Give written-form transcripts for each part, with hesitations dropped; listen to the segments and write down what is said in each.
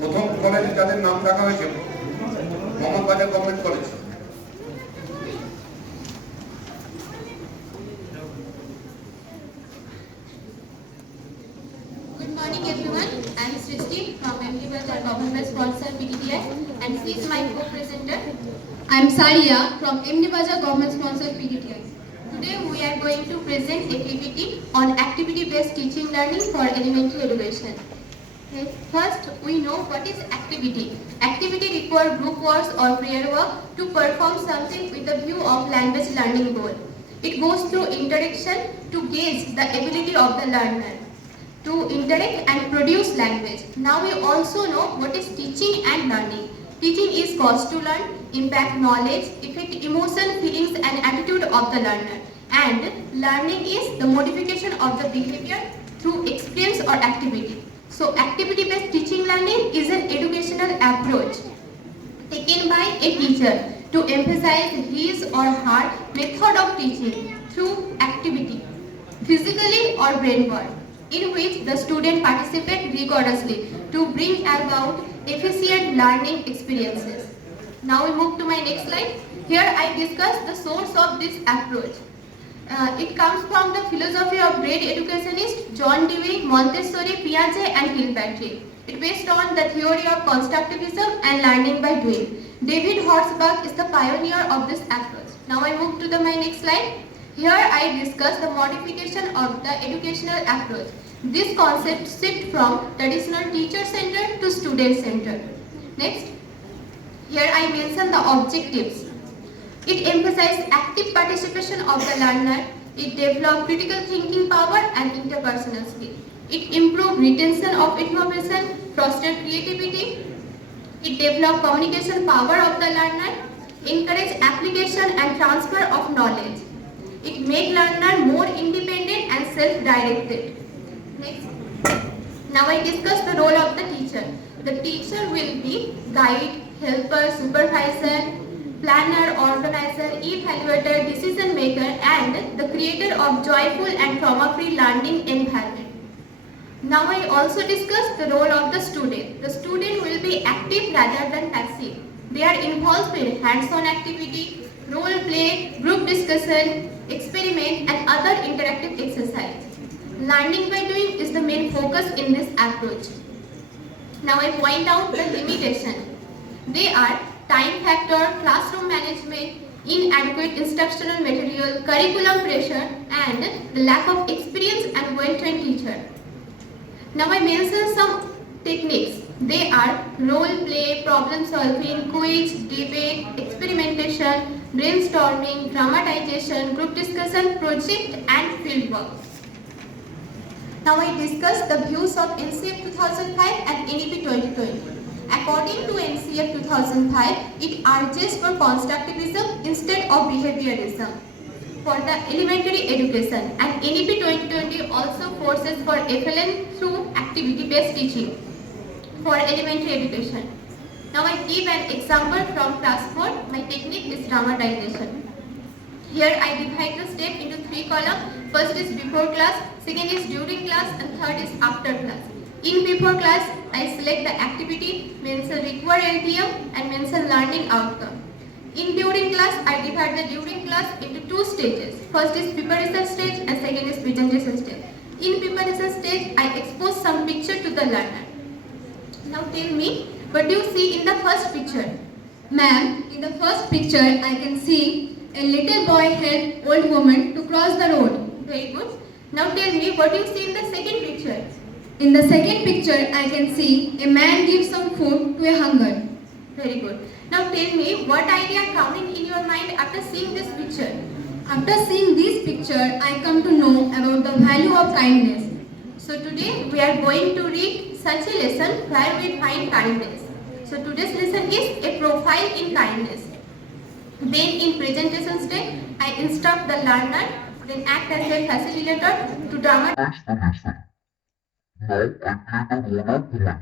প্রথম কলেজ যাদের নাম রাখা হয়েছে Mohammad Bazar government college. Good morning everyone. I am Srishti from MD Bazaar Government Sponsored PTTI and she is my co-presenter. I am Saria from MD Bazaar Government Sponsored PTTI. Today we are going to present a PPT on activity-based teaching learning for elementary education. First, we know what is activity. Activity requires group works or prayer work to perform something with a view of language learning goal. It goes through interaction to gauge the ability of the learner to interact and produce language. Now we also know what is teaching and learning. Teaching is cause to learn, impact knowledge, affect emotion, feelings and attitude of the learner. And learning is the modification of the behavior through experience or activity. So activity-based teaching learning is an educational approach taken by a teacher to emphasize his or her method of teaching through activity, physically or brain work, in which the student participate rigorously to bring about efficient learning experiences. Now we move to my next slide. Here I discuss the source of this approach. It comes from the philosophy of great educationist John Dewey, Montessori, Piaget and Kilpatrick. It based on the theory of constructivism and learning by doing. David Horsbach is the pioneer of this approach. Now I move to my next slide. Here I discuss the modification of the educational approach. This concept shift from traditional teacher-centered to student-centered. Next, here I mention the objectives. It emphasizes active participation of the learner. It develops critical thinking power and interpersonal skill. It improves retention of information, fosters creativity. It develops communication power of the learner, encourages application and transfer of knowledge. It makes learner more independent and self-directed. Next. Now I discuss the role of the teacher. The teacher will be guide, helper, supervisor, planner, organizer, evaluator, decision maker and the creator of joyful and trauma-free learning environment. Now I also discuss the role of the student. The student will be active rather than passive. They are involved in hands-on activity, role play, group discussion, experiment and other interactive exercise. Learning by doing is the main focus in this approach. Now I point out the limitation. They are time factor, classroom management, inadequate instructional material, curriculum pressure and the lack of experience and well-trained teacher. Now I mention some techniques. They are role play, problem solving, quiz, debate, experimentation, brainstorming, dramatization, group discussion, project and field work. Now I discuss the views of NCF 2005 and NEP 2020. According to NCF 2005, it urges for constructivism instead of behaviorism for the elementary education, and NEP 2020 also forces for FLN through activity-based teaching for elementary education. Now I give an example from class 4. My technique is dramatization. Here I divide the step into 3 columns. First is before class, second is during class and third is after class. In before class, I select the activity, mention required LTM and mention learning outcome. In during class, I divide the during class into 2 stages. First is preparation stage and second is presentation stage. In preparation stage, I expose some picture to the learner. Now tell me, what do you see in the first picture? Ma'am, in the first picture, I can see a little boy help old woman to cross the road. Very good. Now tell me, what do you see in the second picture? In the second picture, I can see a man give some food to a hunger. Very good. Now tell me, what idea coming in your mind after seeing this picture? After seeing this picture, I come to know about the value of kindness. So today we are going to read such a lesson where we find kindness. So today's lesson is a profile in kindness. Then in presentation stage, I instruct the learner, then act as a facilitator to dramatize the lesson. Now I play the role of woman.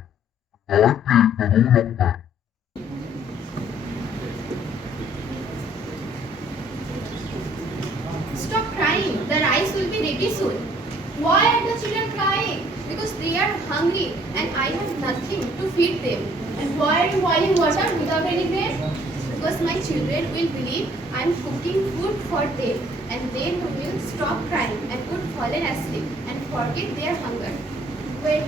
I play the role of man. Stop crying. The rice will be ready soon. Why are the children crying? Because they are hungry and I have nothing to feed them. And why are you boiling water without any bread? Because my children will believe I am cooking food for them and they will stop crying and would fallen asleep and forget their hunger. Wait.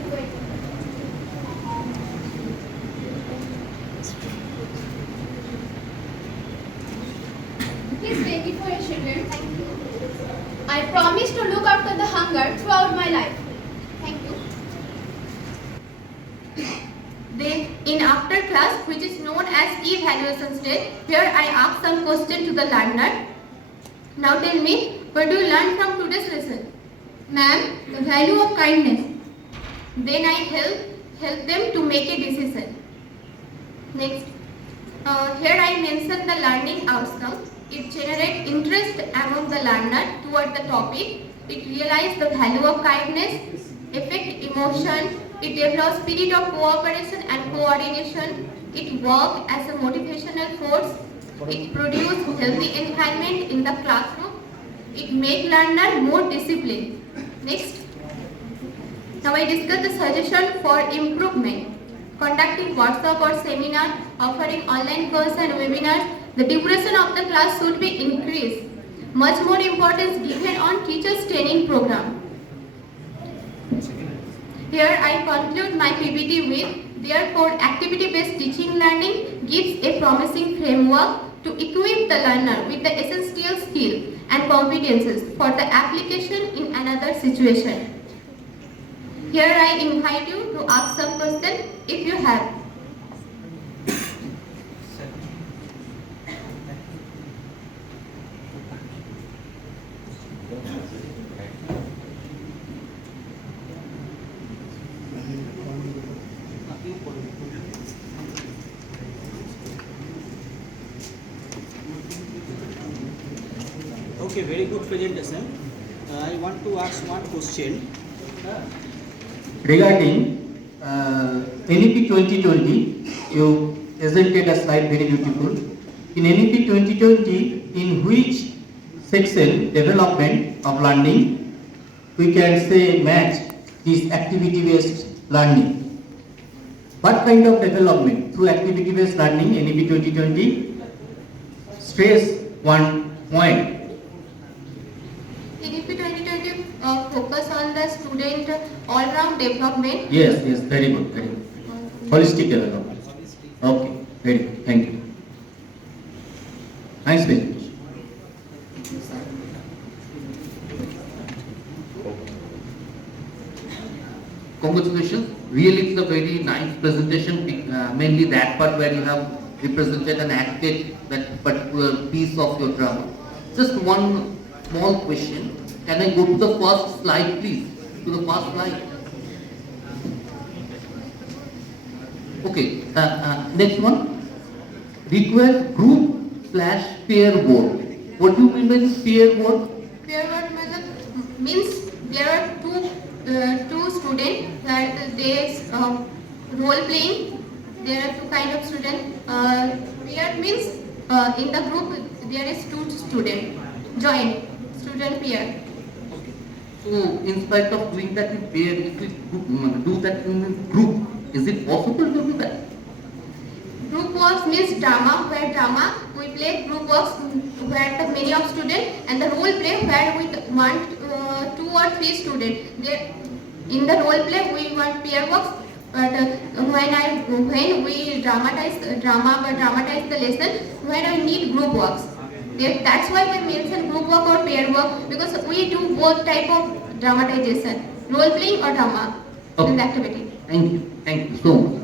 Please take it for your children. Thank you. I promise to look after the hunger throughout my life. Thank you. Then, in after class, which is known as evaluation stage, here I ask some question to the learner. Now tell me, what do you learn from today's lesson? Ma'am, the value of kindness. Then I help them to make a decision. Next, here I mention the learning outcome. It generates interest among the learner toward the topic. It realizes the value of kindness, affect emotion. It develops spirit of cooperation and coordination. It works as a motivational force. It produces healthy environment in the classroom. It makes learner more disciplined. Next, now I discuss the suggestion for improvement. Conducting workshop or seminar, offering online course and webinars. The duration of the class should be increased. Much more importance given on teachers training program. Here I conclude my PPT with, therefore activity-based teaching learning gives a promising framework to equip the learner with the essential skill and competences for the application in another situation. Here I invite you to ask some questions if you have. Okay, very good presentation. I want to ask one question. Regarding NEP 2020, you presented a slide very beautiful. In NEP 2020, in which section development of learning we can say match this activity-based learning? What kind of development through activity-based learning NEP 2020? Stress one point. NEP 2020 focus on the student all-round development. Yes, very good. Holistic development. Okay, very good. Thank you. Nice presentation. Congratulations. Really, it's a very nice presentation. Mainly that part where you have represented and acted that particular piece of your drama. Just one small question. Can I go to the first slide, please? To the first slide. Okay. Next one. Request group/peer board. What do you mean by this peer board? Peer board means there are two students that they role playing. There are two kind of students. Peer means in the group there is two students join student peer. So, in spite of doing that in pair, if we do that in group, is it possible to do that? Group works means drama, where drama we play group works where the many of students, and the role play where we want 2 or 3 students. In the role play we want peer works, but when we dramatize the lesson, where we need group works. That's why we mention group work or pair work, because we do both type of dramatization, role playing or drama in the activity. Thank you so much.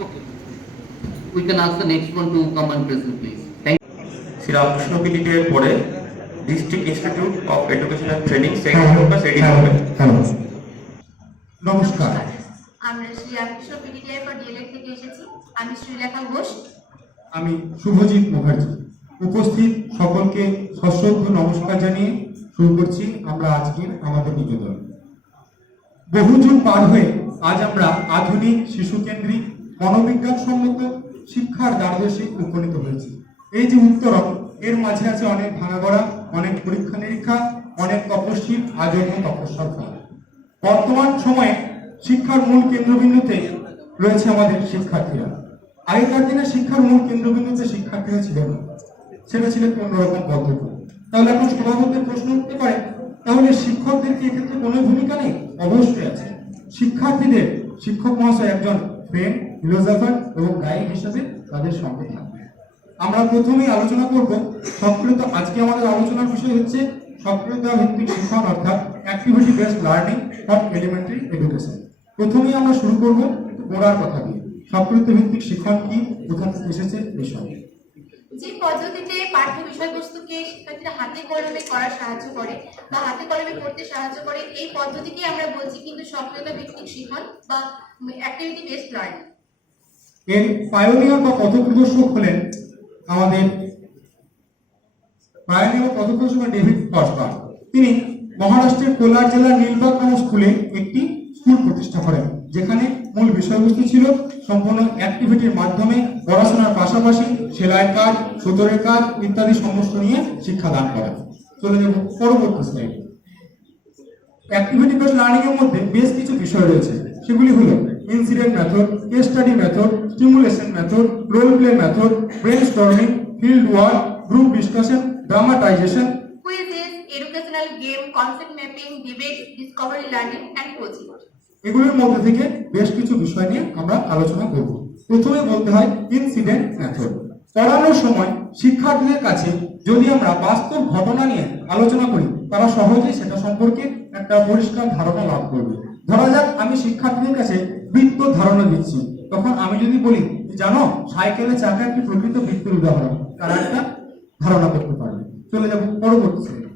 Okay. We can ask the next one to come and present, please. Thank you. Shri Ramakrishna PDT এর পরে district institute of education and training second campus এডি হবে। নমস্কার, আমরা Shri Ramakrishna PDTI for DElEd থেকে এসেছি। আমি শ্রীলেখা ঘোষ। আমি শুভজিৎ মুখার্জি। উপস্থিত সকলকে সশ্রদ্ধ নমস্কার জানিয়ে শুরু করছি আমরা আজকের আমাদের নিবেদন। বহু যুগ পার হয়ে আজ আমরা আধুনিক শিশু কেন্দ্রিক মনোবিজ্ঞান সম্মত শিক্ষার দ্বারদেশে উপনীত হয়েছি। এই যে উত্তরণ, এর মাঝে আছে অনেক ভাঙাগড়া, অনেক পরীক্ষা নিরীক্ষা, অনেক তপস্বীর আজন্ম তপস্যার ফল। বর্তমান সময়ে শিক্ষার মূল কেন্দ্রবিন্দুতে রয়েছে আমাদের শিক্ষার্থীরা। আগেকার দিনে শিক্ষার মূল কেন্দ্রবিন্দুতে শিক্ষার্থীরা ছিল না, সেটা ছিল অন্যরকম পদ্ধতি। তাহলে এখন সভাপতির প্রশ্ন উঠতে পারে, তাহলে শিক্ষকদের কি এক্ষেত্রে কোনো ভূমিকা নেই? অবশ্যই আছে। শিক্ষার্থীদের শিক্ষক মহাশয় একজন ফ্রেন্ড, ফিলোসফার এবং গাইড হিসেবে তাদের সঙ্গে থাকবে। আমরা প্রথমেই আলোচনা করব সক্রিয়তা। আজকে আমাদের আলোচনার বিষয় হচ্ছে সক্রিয়তা ভিত্তিক শিক্ষণ, অর্থাৎ activity based learning for elementary education. প্রথমেই আমরা শুরু করব গোড়ার কথা দিয়ে, সক্রিয়তা ভিত্তিক শিক্ষণ কি, কোথা থেকে এসেছে, এসব। যে পদ্ধতিতে পাঠ্য বিষয়বস্তুকে শিক্ষার্থীরা হাতে কলমে করার সাহায্য করে বা হাতে কলমে করতে সাহায্য করে, এই পদ্ধতিকে আমরা বলছি কিন্তু সক্রিয়তা ভিত্তিক শিক্ষণ বা অ্যাক্টিভিটি বেসড লার্নিং। এর পায়োনিয়ার বা পথপ্রদর্শক হলেন আমাদের ডেভিড ফস্টার। তিনি মহারাষ্ট্রের কোলার জেলার নীলবাগ নামক স্কুলে একটি স্কুল প্রতিষ্ঠা করেন, যেখানে মূল বিষয়বস্তু ছিল সম্পূর্ণ অ্যাক্টিভিটির মাধ্যমে পড়াশোনার পাশাপাশি সেলাইয়ের কাজ, সুতোরের কাজ ইত্যাদি সমস্ত নিয়ে শিক্ষাদান করা। চলে যাব পরবর্তী স্লাইড। অ্যাক্টিভিটি বেসড লার্নিং এর মধ্যে বেশ কিছু বিষয় রয়েছে, সেগুলি হলো incident method, case study method, stimulation method, role play method, brainstorming, field work, group discussion, dramatisation, quizzes, educational game, concept mapping, debate, discovery learning and coaching. এগুলোর মধ্যে থেকে বেশ কিছু বিষয় নিয়ে আমরা আলোচনা করব। প্রথমে বলতে হয় ইনসিডেন্ট মেথড। পড়ানোর সময় শিক্ষার্থীদের কাছে যদি আমরা বাস্তব ঘটনা নিয়ে আলোচনা করি, তারা সহজেই সেটা সম্পর্কে একটা পরিষ্কার ধারণা লাভ করবে। ধরা যাক আমি শিক্ষার্থীদের কাছে বৃত্ত ধারণা দিচ্ছি, তখন আমি যদি বলি জানো সাইকেলের চাকা একটি প্রকৃত বৃত্তের উদাহরণ, তারা একটা ধারণা করতে পারবে। চলে যাব পরবর্তী শ্রেণী।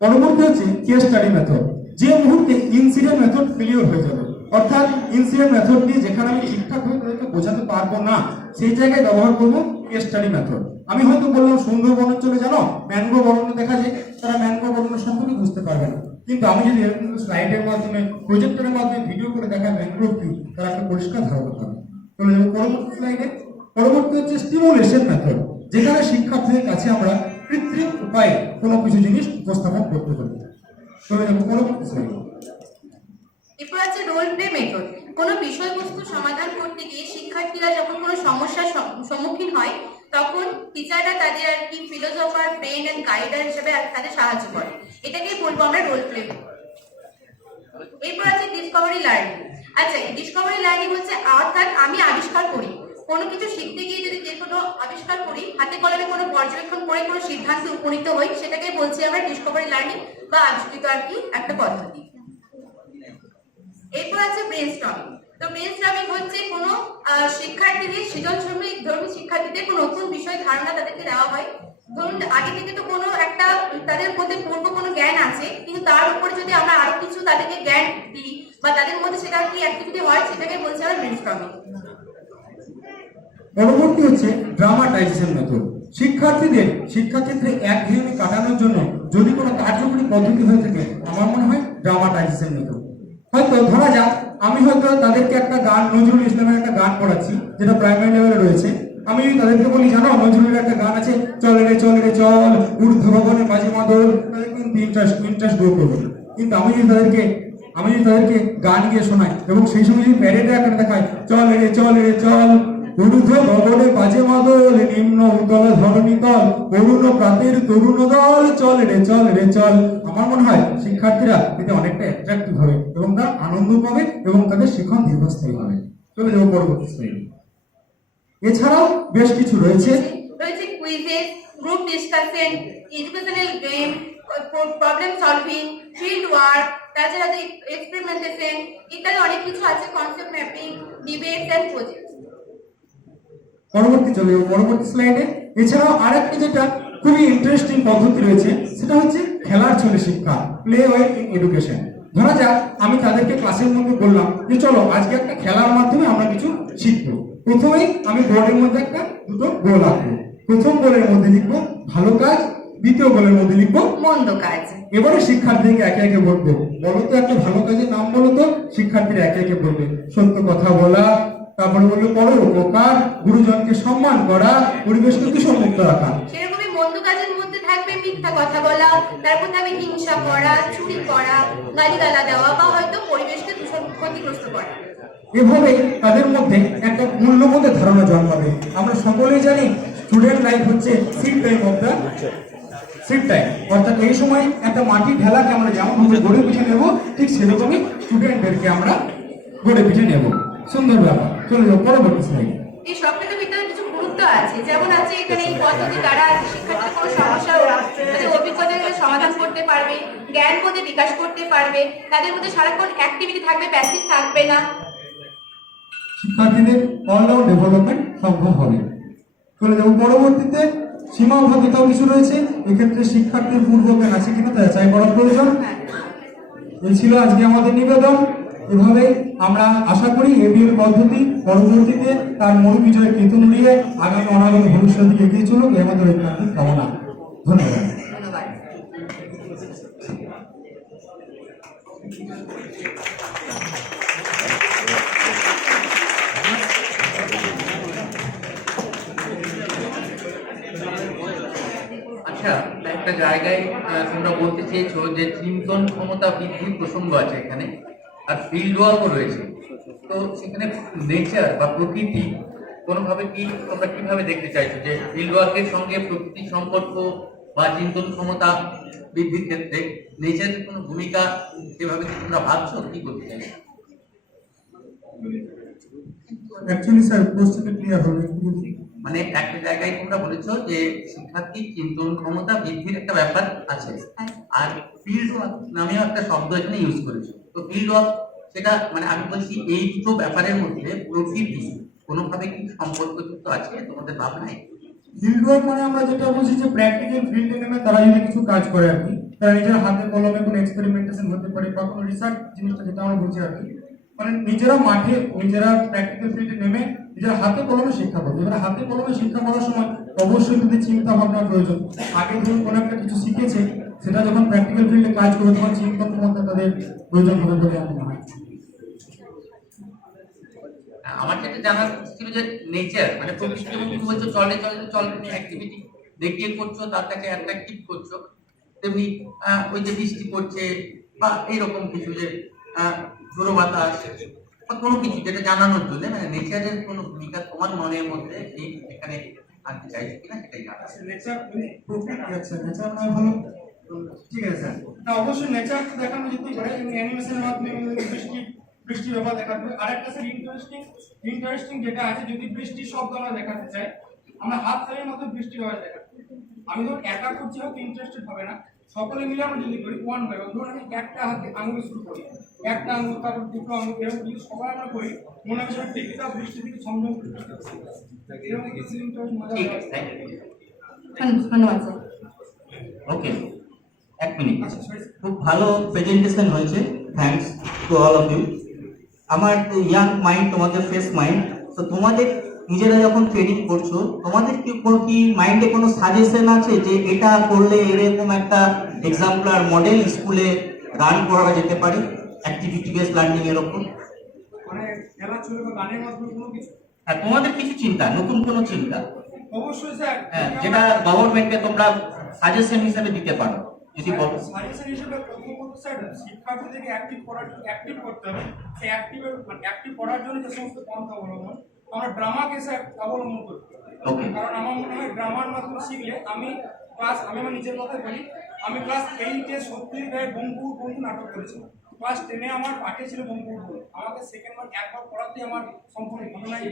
পরবর্তী হচ্ছে কেস স্টাডি মেথড। যে মুহূর্তে ইনসিডেন্ট মেথড ফেলিওর হয়ে যাবে, অর্থাৎ ইনসিডেন্ট মেথড দিয়ে যেখানে আমি ঠিকঠাকভাবে তাদেরকে বোঝাতে পারবো না, সেই জায়গায় ব্যবহার করবো কেস স্টাডি মেথড। আমি হয়তো বললাম সুন্দরবন অঞ্চলে জানো ম্যানগ্রোভ অরণ্য দেখা যায়, তারা ম্যানগ্রোভ অরণ্য সম্পর্কে বুঝতে পারবে না। কিন্তু আমি যদি এরকম স্লাইডের মাধ্যমে, প্রজেক্টরের মাধ্যমে ভিডিও করে দেখাই ম্যানগ্রোভ কি, তারা একটা পরিষ্কার ধারণা পাবে। চলে যাবো পরবর্তী স্লাইডে। পরবর্তী হচ্ছে স্টিমুলেশন মেথড, যেখানে শিক্ষার্থীদের কাছে আমরা কৃত্রিম উপায়ে কোনো কিছু জিনিস উপস্থাপন করতে পারি। চলে যাবো পরবর্তী স্লাইডে। এরপর আছে রোল প্লে মেথড। কোনো বিষয়বস্তু সমাধান করতে গিয়ে শিক্ষার্থীরা যখন কোনো সমস্যার সম্মুখীন হয়, তখন টিচাররা তাদের আর কি ফিলোসফার, ফ্রেন্ড এন্ড গাইডার হিসেবে তাদের সাহায্য করে। এটাকেই বলবো আমরা রোল প্লে মেথড। এরপর আছে ডিসকভারি লার্নিং। আচ্ছা, ডিসকভারি লার্নিং হচ্ছে অর্থাৎ আমি আবিষ্কার করি, কোনো কিছু শিখতে গিয়ে যদি যে কোনো আবিষ্কার করি, হাতে কলমে কোনো পর্যবেক্ষণ করে কোনো সিদ্ধান্তে উপনীত হই, সেটাকে বলছি আমরা ডিসকভারি লার্নিং বা আবিষ্কৃত আর কি একটা পদ্ধতি। এরপর আছে ব্রেনস্টর্মিং। তো ব্রেনস্টর্মিং হচ্ছে কোনো শিক্ষার্থীদের সৃজনধর্মী শিক্ষার্থীদের কোনো নতুন বিষয় ধারণা তাদেরকে দেওয়া হয়। ধরুন আগে থেকে তো কোনো একটা তাদের মধ্যে পূর্ব কোনো জ্ঞান আছে, কিন্তু তার উপরে যদি আমরা আরো কিছু তাদেরকে জ্ঞান দিই বা তাদের মধ্যে সেটা কি অ্যাক্টিভিটি হয়, সেটাকে বলছি আমরা ব্রেনস্টর্মিং। পরবর্তী হচ্ছে ড্রামাটাইজেশন মেথড। শিক্ষার্থীদের শিক্ষাক্ষেত্রে একঘেয়েমি কাটানোর জন্য যদি কোনো কার্যকরী পদ্ধতি হয়ে থাকে, আমার মনে হয় ড্রামাটাইজেশন মেথড। হয়তো ধরা যাক আমি হয়তো তাদেরকে একটা গান, নজরুল ইসলামের একটা গান পড়াচ্ছি, যেটা প্রাইমারি লেভেলে রয়েছে। আমি যদি তাদেরকে বলি জানো নজরুলের একটা গান আছে, চল রে চল রে চল ঊর্ধ্ব গগনে বাজে মাদল, তাদের কিন্তু ইন্টারেস্ট গ্রো করবে। কিন্তু আমি যদি তাদেরকে গান গিয়ে শোনাই এবং সেই সময় যদি প্যারেডে একটা দেখায় চল রে চল ঊর্ধ্ব গগনে বাজে মাদল, নিম্ন উতল ধরণী তল, অরুণ প্রাতের তরুণ দল, চল রে চল, আমার মনে হয় শিক্ষার্থীরা এতে অনেকটা অ্যাট্রাক্টিভ হবে এবং তারা আনন্দ পাবে এবং তাদের শিক্ষণ দীর্ঘস্থায়ী হবে। চলে যাবো পরবর্তী স্লাইডে। এছাড়াও বেশ কিছু রয়েছে quizzes, group discussion, educational game, problem solving, field work, তাছাড়া এক্সপেরিমেন্টেশন ইত্যাদি অনেক কিছু আছে, concept mapping, debate and project. পরবর্তী স্লাইডে। এছাড়াও আরেকটি যেটা খুবই ইন্টারেস্টিং পদ্ধতি রয়েছে, সেটা হচ্ছে খেলার ছলে শিক্ষা, প্লে ওয়ে ইন এডুকেশন। ধরা যাক আমি তাদেরকে ক্লাসের মধ্যে বললাম যে চলো আজকে একটা খেলার মাধ্যমে আমরা কিছু শিখবো। প্রথমেই আমি বোর্ডের মধ্যে দুটো গোল আঁকবো। প্রথম গোলের মধ্যে লিখবো ভালো কাজ, দ্বিতীয় গোলের মধ্যে লিখবো মন্দ কাজ। এবারে শিক্ষার্থীকে একে একে বলবো, বলো তো একটা ভালো কাজের নাম বলো তো। শিক্ষার্থীরা একে একে বলবে সত্য কথা বলা, তারপরে বললো পরোপকার, গুরুজনকে সম্মান করা, পরিবেশকে দূষণমুক্ত রাখা। সেরকমই মন্দ কাজের মধ্যে থাকবে মিথ্যা কথা বলা, তারপর থাকবে হিংসা করা, চুরি করা, গালিগালা দেওয়া বা হয়তো পরিবেশকে ক্ষতিগ্রস্ত করা। এভাবে তাদের মধ্যে একটা মূল্যবোধের ধারণা জন্মাবে। আমরা সকলেই জানি স্টুডেন্ট লাইফ হচ্ছে seed time of the seed time, অর্থাৎ এই সময় একটা মাটির ঢেলাকে আমরা যেমন গড়ে পিঠে নেব, ঠিক সেরকমই স্টুডেন্টদেরকে আমরা গড়ে পিঠে নেব। সুন্দর ব্যাপার। চলে যাবো পরবর্তী স্লাইডে। এই সবকিছুর ভিতরে কিছু গুরুত্ব আছে, যেমন আছে এখানে এই পদ্ধতি দ্বারা শিক্ষার্থীদের কোনো সমস্যা তাদের অভিজ্ঞতাকে সমাধান করতে পারবে, জ্ঞান বোধে বিকাশ করতে পারবে, তাদের মধ্যে সারাক্ষণ অ্যাক্টিভিটি থাকবে, প্যাসিভ থাকবে না। শিক্ষার্থীদের অলরাউন্ড ডেভেলপমেন্ট সম্ভব হবে। চলে যাবো পরবর্তীতে। সীমাবদ্ধতাও কিছু রয়েছে, এক্ষেত্রে শিক্ষার্থীর পূর্বজ্ঞান আছে কিনা তা যাচাই করা প্রয়োজন। এই ছিল আজকে আমাদের নিবেদন। এভাবে আমরা আশা করি এবিএল পদ্ধতি পরবর্তীতে তার মূল বিজয় কেতন নিয়ে আগামী অনাগত ভবিষ্যৎ দিকে এগিয়ে চলুক, এই আমাদের ঐকান্তিক কামনা। ধন্যবাদ। ধন্যবাদ। আচ্ছা, একটা জায়গায় তোমরা বলতে চেয়েছো যে চিন্তন ক্ষমতা বৃদ্ধির প্রসঙ্গ আছে এখানে, আর ফিল্ড ওয়ার্কও রয়েছে। তো সেখানে নেচার বা প্রকৃতি কোনোভাবে কি তোমরা কিভাবে দেখতে চাইছো, যে ফিল্ড ওয়ার্কের সঙ্গে প্রকৃতির সম্পর্ক বা চিন্তন ক্ষমতা বৃদ্ধির ক্ষেত্রে নেচারের কোনো ভূমিকা সেভাবে কি তোমরা ভাবছো, কি করতে চাইছো? অ্যাকচুয়ালি স্যার কোশ্চেনটা ক্লিয়ার হবে। মানে একটা জায়গায় তোমরা বলেছো যে শিক্ষার্থীর চিন্তন ক্ষমতা বৃদ্ধির একটা ব্যাপার আছে, আর ফিল্ড ওয়ার্ক নামেও একটা শব্দ এখানে ইউজ করেছো। তো ফিল্ড ওয়ার্ক সেটা মানে আমি বলছি এই দুটো ব্যাপারের মধ্যে প্রকৃতি কোনোভাবে কি সম্পর্কযুক্ত আছে তোমাদের ভাবনায়? ফিল্ড ওয়ার্ক মানে আমরা যেটা বুঝি যে প্র্যাকটিক্যাল ফিল্ডে নেমে তারা যদি কিছু কাজ করে আর কি, তারা নিজের হাতে কলমে কোনো এক্সপেরিমেন্টেশন হতে পারে বা কোনো রিসার্চ জিনিসটা যেটা আমরা বুঝি আর কি, মানে নিজেরা মাঠে নিজেরা প্র্যাকটিক্যাল ফিল্ডে নেমে নিজের হাতে কলমে শিক্ষা করবে। এবার হাতে কলমে শিক্ষা করার সময় অবশ্যই তাদের চিন্তা ভাবনার প্রয়োজন। আগে ধরুন কোনো একটা কিছু শিখেছে, সেটা যখন প্র্যাকটিক্যাল ফিল্ডে কাজ করবে তখন চিন্তন ক্ষমতা তাদের প্রয়োজন হবে বলে আমার মনে হয়। আমার যেটা জানার ছিল যে নেচার মানে প্রকৃতি, যেমন তুমি বলছো চলে চলে চলে অ্যাক্টিভিটি দেখিয়ে করছো, তার কাছে অ্যাট্রাকটিভ করছো, তেমনি ওই যে বৃষ্টি পড়ছে বা এইরকম কিছু যে ঝোড়ো বাতাস বা কোনো কিছু যেটা জানানোর জন্য মানে নেচারের কোনো ভূমিকা তোমার মনের মধ্যে এই এখানে আনতে চাইছো কিনা সেটাই জানা। নেচার প্রকৃতি আছে, নেচার নয় ভালো, ঠিক আছে স্যার। না অবশ্যই নেচার তো দেখানো যেতেই পারে, এবং অ্যানিমেশনের মাধ্যমে বৃষ্টির ব্যাপার দেখাতে হবে। আরেকটা স্যার ইন্টারেস্টিং যেটা আছে, যদি বৃষ্টির শব্দ আমরা দেখাতে চাই, আমরা হাত তালির মতো বৃষ্টি হবে দেখাতে। আমি ধরুন একা করছি হোক ইন্টারেস্টেড হবে না, সকলে মিলে আমরা যদি করি ওয়ান বাই ওয়ান, ধরুন আমি একটা হাতে আঙুল শুরু করি, একটা আঙুল তারপর দুটো আঙুল, এরকম যদি সবাই আমরা করি মনে হয় সেটা টিকিটা বৃষ্টি থেকে সংযোগ এরকম কিছু ইন্টারেস্ট মজা ঠিক আছে, থ্যাংক ইউ। ধন্যবাদ স্যার। ওকে, এক মিনিট। খুব ভালো প্রেজেন্টেশন হয়েছে, thanks to all of you. আমার ইয়াং মাইন্ড, তোমাদের ফ্রেশ মাইন্ড, তো তোমাদের নিজেরা যখন ট্রেনিং করছো, তোমাদের কি মাইন্ডে কোনো সাজেশন আছে যে এটা করলে এরকম একটা এক্সাম্পলার মডেল স্কুলে রান করা যেতে পারে অ্যাক্টিভিটি বেস লার্নিং এর উপর? মানে খেলা চলে বা গানের মাধ্যমে কোনো কিছু? হ্যাঁ, তোমাদের কিছু চিন্তা, নতুন কোনো চিন্তা, অবশ্যই স্যার, হ্যাঁ, যেটা গভর্নমেন্টকে তোমরা সাজেশন হিসেবে দিতে পারো, যদি বলো। সাজেশন হিসেবে প্রথমত স্যার শিক্ষার্থীদেরকে অ্যাক্টিভ করতে হবে। সেই অ্যাক্টিভ করার জন্য যে সমস্ত পন্থা অবলম্বন, আমরা ড্রামাকে স্যার অবলম্বন করতে হবে। Okay. কারণ আমার মনে হয় ড্রামার মাধ্যমে শিখলে আমি আমার নিজের কথাই বলি, আমি ক্লাস 8-এ সত্যির গায়ে বঙ্কুর বন্ধু নাটক করেছি। ক্লাস 10-এ আমার পাঠে ছিল বঙ্কুর বন্ধু, আমাকে সেকেন্ড বার একবার পড়াতে আমার সম্পূর্ণ ঘটনাই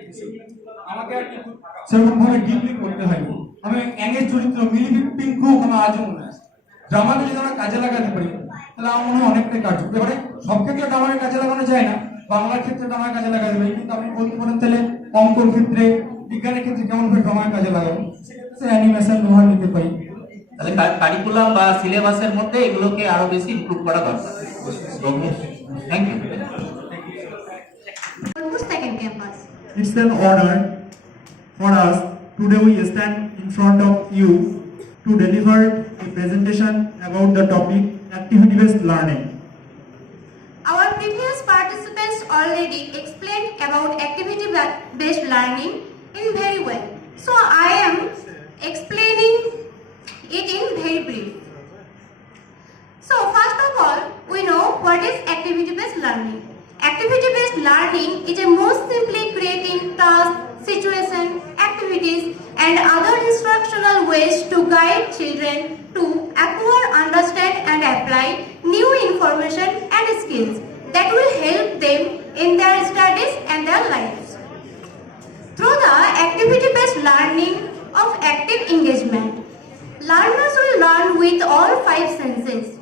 আমাকে আর কিছু সেরকম ভাবে ডিপলি করতে হয়নি। আমি অ্যাঙ্গের চরিত্র মিলি পিঙ্কু আমার আজও মনে আছে। ড্রামাকে যদি আমরা কাজে লাগাতে পারি তাহলে আমার মনে হয় অনেকটাই কাজ করতে পারে। সব ক্ষেত্রে ড্রামাকে কাজে লাগানো যায় না, বাংলার ক্ষেত্রে ড্রামাকে কাজে লাগাতে পারি, কিন্তু আপনি বলতে পারেন তাহলে অঙ্কর ক্ষেত্রে, বিজ্ঞানের ক্ষেত্রে কেমন ভাবে ড্রামাকে কাজে লাগাবো, সেক্ষেত্রে অ্যানিমেশন ব্যবহার নিতে পারি। তাহলে কারিকুলাম বা সিলেবাসের মধ্যে এগুলোকে আরো বেশি ইমপ্রুভ করা দরকার। Thank you. Second campus. It's an honor for us today we stand in front of you to deliver a presentation about the topic activity-based learning. Our previous participants already explained about activity-based learning in very well. So I am explaining it in very brief. So first of all, we know what is activity-based learning. Activity-based learning is a most simply creating tasks, situation, activities and other instructional ways to guide children to acquire, understand and apply new information and skills that will help them in their studies and their lives. Through the activity-based learning of active engagement, learners will learn with all 5 senses.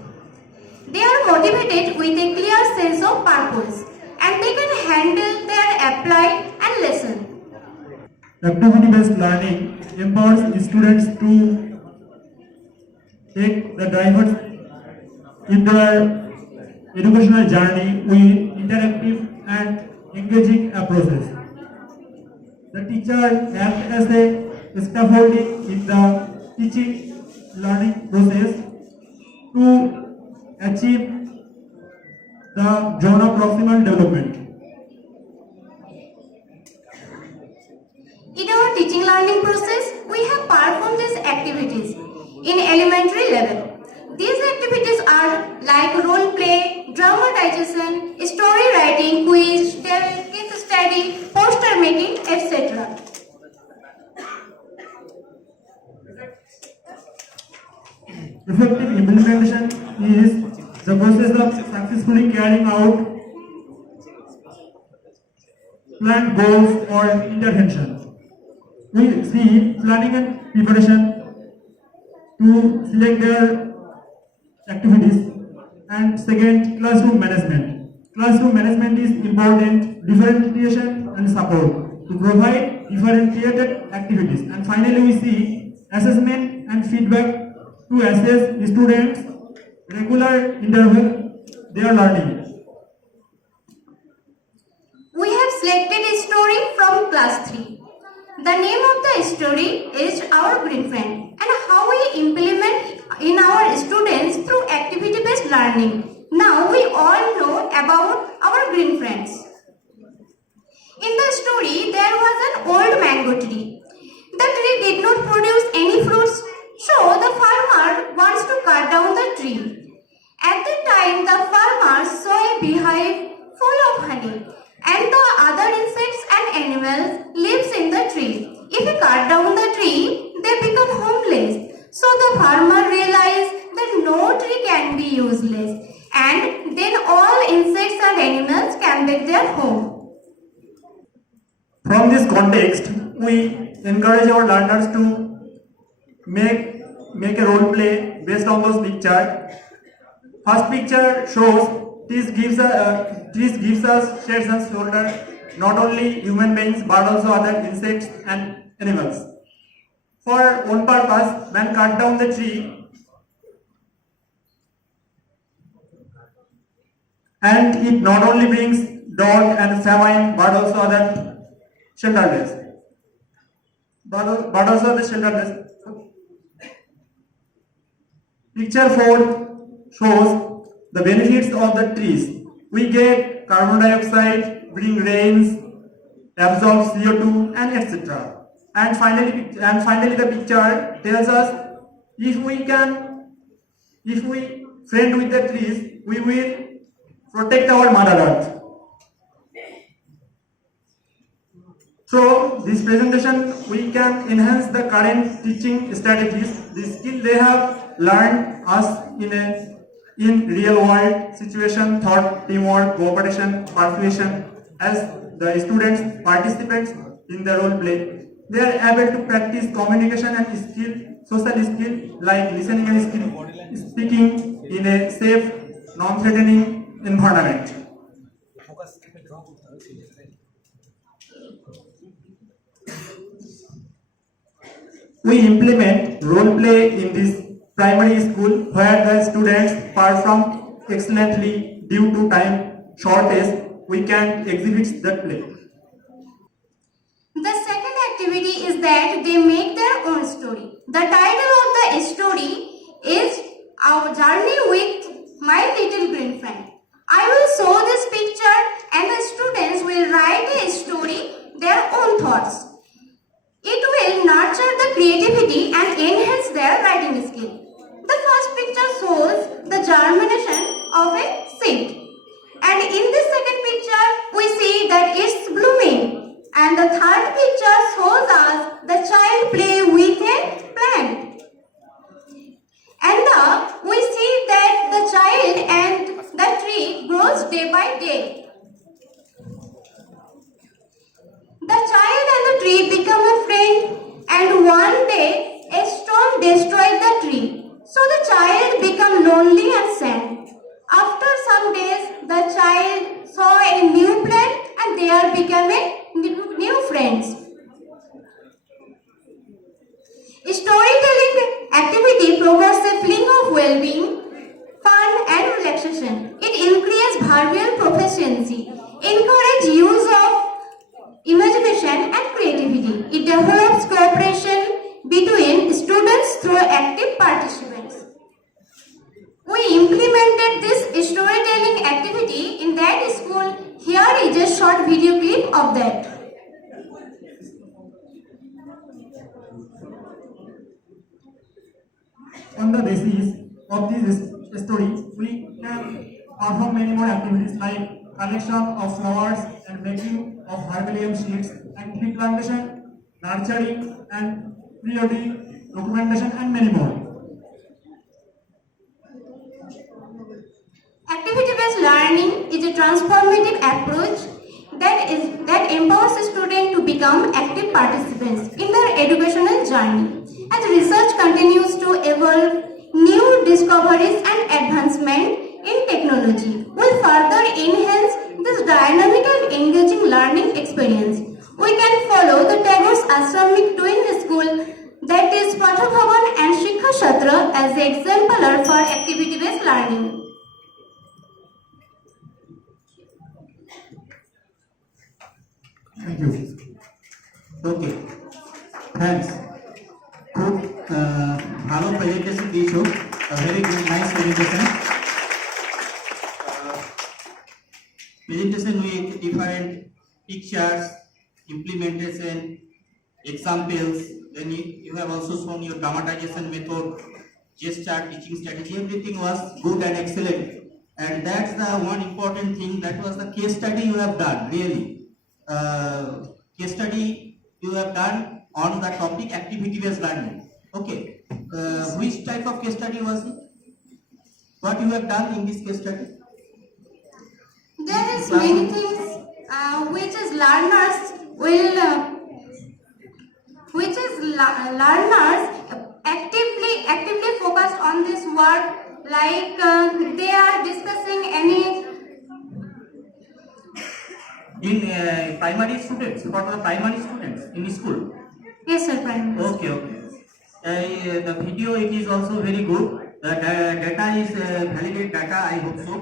They are motivated with a clear sense of purpose and they can handle their apply and lesson. Activity-based learning empowers students to take the drivers in their educational journey with interactive and engaging approaches. The teacher acts as a scaffolding in the teaching learning process to achieve the zone of proximal development. In our teaching learning process, we have performed these activities in elementary level. These activities are like role play, dramatization, story writing, quiz, case study, poster making, etc. Effective implementation is the process of successfully carrying out planned goals or interventions. We see planning and preparation to select their activities, and second, classroom management. Classroom management is important, differentiation and support to provide differentiated activities. And finally, we see assessment and feedback to assess the students' regular interval their learning. We have selected a story from class 3. The name of the story is Our Green Friend and how we implement in our students through activity-based learning. Now we all know about our green friends. In the story, there was an old mango tree. The tree did not produce any fruits, so the farmer wants to cut down the tree. At the time, the farmer saw a beehive full of honey and the other insects and animals lives in the tree. If you cut down the tree, they become homeless. So the farmer realized that no tree can be useless and then all insects and animals can make their home. From this context, we encourage our learners to make a role play based on those pictures. First picture shows this gives us shades and shoulder, not only human beings but also other insects and animals. For one purpose, man cut down the tree and it not only brings drought and famine but also other shelterless. But also the shelterless. Picture 4 shows the benefits of the trees. We get carbon dioxide, bring rains, absorb CO2 and etc. And finally the picture tells us if we friend with the trees, we will protect our Mother Earth. Through this presentation, we can enhance the current teaching strategies. The skill they have learned us in real world situation, thought, teamwork, cooperation, persuasion. As the students participants in the role play, they are able to practice communication and social skill like listening and speaking in a safe, non-threatening environment. We implement role play in this primary school where the students perform excellently due to time shortage. We can exhibit that play. The second activity is that they make their own story. The title of the story is Our Journey with My Little Green Friend. I will show this picture and the students will write a story, their own thoughts. It will nurture the creativity and enhance their writing skill. The first picture shows the germination of a seed. And in the second picture, we see that it's blooming. And the third picture shows us the child play with a plant. And we see that the child and the tree grows day by day. The child and the tree become a friend, and one day a storm destroyed the tree. So the child became lonely and sad. After some days, the child saw a new plant and there became a new friends. Storytelling activity promotes a feeling of well-being, fun and relaxation. It increases verbal proficiency, encourages use of imagination and creativity. It develops cooperation between students through active participants. We implemented this storytelling activity in that school. Here is a short video clip of that. On the basis of this story, we can perform many more activities like collection of flowers and making of herbarium sheets and tree plantation, nurturing and periodic documentation and many more. Activity-based learning is a transformative approach that empowers students to become active participants in their educational journey. As research continues to evolve, new discoveries and advancement in technology will further enhance this dynamic and engaging learning experience. We can follow the Tagore's Ashramic Twin School, that is Patha Bhavan and Shikha Shatra, as the exemplar for activity-based learning. Thank you. Okay thanks খুব ভালো প্রেজেন্টেশন দিয়েছো very good nice presentation presentation with different pictures, implementation, examples. Then you have also shown your dramatization method, gesture, teaching strategy. Everything was good and excellent. And that's the one important thing. That was the case study you have done, really. Case study you have done on the topic activity-based learning. Okay. Which type of case study was it? What you have done in this case study? There is many things which is learners will learners actively focused on this work, like they are discussing any In primary students, for the primary students in school. yes sir primary. Okay, okay. The video it is also very good. The data is validate data. I hope so.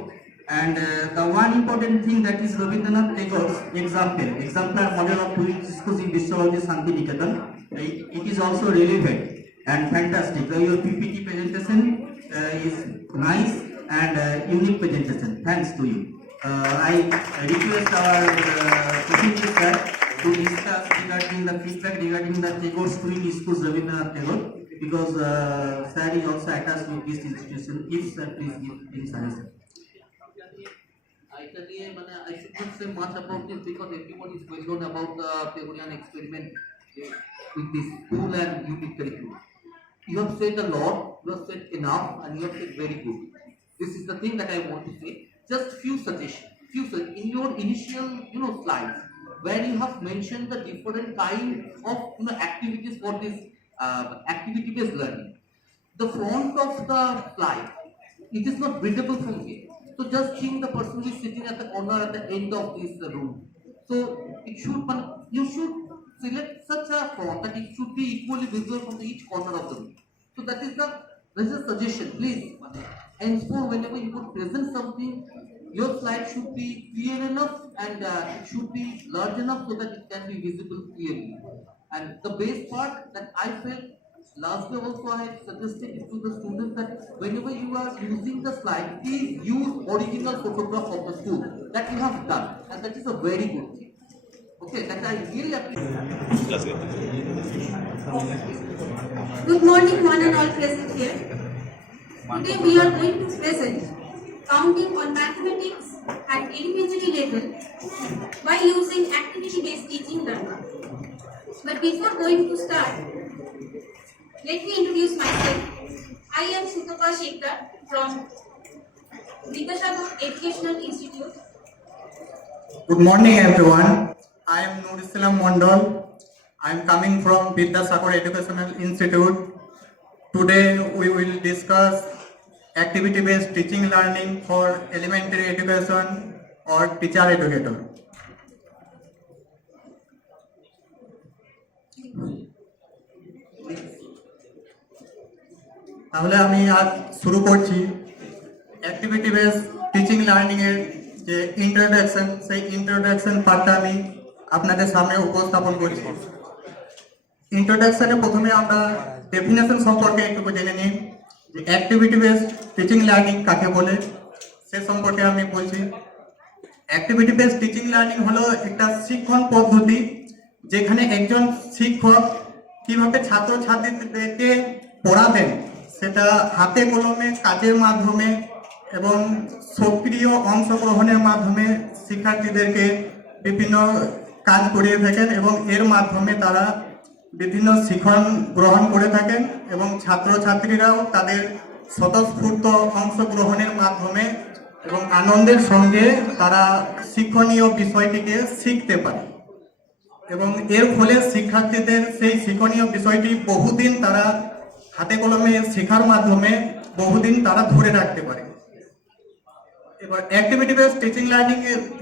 And the one important thing that is Rabindranath Tagore's exemplar model of twin schools in Vishwabharat Shanti Niketan. It is also relevant and fantastic. Your PPT presentation is nice and unique presentation. Thanks to you. I request our facilities sir to discuss regarding the feedback regarding the Tagore's twin schools Rabindranath Tagore, because sir is also attached with this institution. If sir please give any suggestion. I should not say much about this because everybody is well known about the Tagorean experiment with this school and unique curriculum. You have said a lot, you have said enough, and you have said very good. This is the thing that I want to say. Just few suggestions. In your initial, slides, where you have mentioned the different kind of, activities for this activity-based learning. The front of the slide, it is not readable from here. So just think the person who is sitting at the corner at the end of this room. So you should select such a font that it should be equally visible from each corner of the room. So that is a suggestion, please. Henceforth, whenever you would present something, your slide should be clear enough and it should be large enough so that it can be visible clearly. And the best part that I felt, Lastly, also I had suggested to the students that whenever you are using the slide, please use original photograph of the school that you have done, and that is a very good thing. Okay, that I really appreciate. Good morning, one and all present here. Today we are going to present counting on mathematics at elementary level by using activity-based teaching learning. But before going to start, let me introduce myself. I am Sutapa Shekhar from Vidyasagar Educational Institute. Good morning everyone. I am Nur Islam Mondal. I am coming from Vidyasagar Educational Institute. Today we will discuss activity-based teaching learning for elementary education or teacher educator. তাহলে আমি আজ শুরু করছি activity base teaching learning এর যে ইন্ট্রোডাকশন, সেই ইন্ট্রোডাকশন পার্টটা আমি আপনাদের সামনে উপস্থাপন করছি। ইন্ট্রোডাকশনে প্রথমে আমরা ডেফিনেশন সম্পর্কে একটু জেনে নিই যে অ্যাক্টিভিটি বেস টিচিং লার্নিং কাকে বলে, সে সম্পর্কে আমি বলছি। অ্যাক্টিভিটি বেস টিচিং লার্নিং হলো একটা শিক্ষণ পদ্ধতি যেখানে একজন শিক্ষক কিভাবে ছাত্রছাত্রীদেরকে পড়াবেন সেটা হাতে কলমে কাজের মাধ্যমে এবং সক্রিয় অংশগ্রহণের মাধ্যমে শিক্ষার্থীদেরকে বিভিন্ন কাজ করিয়ে থাকেন এবং এর মাধ্যমে তারা বিভিন্ন শিক্ষণ গ্রহণ করে থাকেন এবং ছাত্রছাত্রীরাও তাদের স্বতঃস্ফূর্ত অংশগ্রহণের মাধ্যমে এবং আনন্দের সঙ্গে তারা শিক্ষণীয় বিষয়টিকে শিখতে পারে এবং এর ফলে শিক্ষার্থীদের সেই শিক্ষণীয় বিষয়টি বহুদিন তারা হাতে কলমে শেখার মাধ্যমে বহুদিন তারা ধরে রাখতে পারে। এবার activity based teaching learning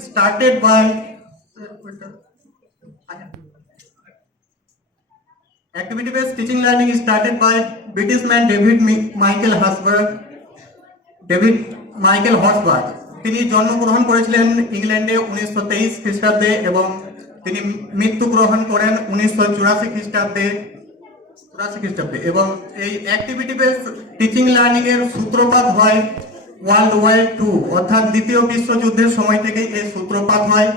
started by Activity based teaching learning is started by British man David Michael Horsburgh. তিনি জন্মগ্রহণ করেছিলেন ইংল্যান্ডে 1923 খ্রিস্টাব্দে এবং তিনি মৃত্যুগ্রহণ করেন 1984 খ্রিস্টাব্দে এবং এই অ্যাক্টিভিটি বেসড টিচিং লার্নিং এর সূত্রপাত হয় ওয়ার্ল্ড ওয়ার II অর্থাৎ দ্বিতীয় বিশ্বযুদ্ধের সময় থেকে এর সূত্রপাত হয়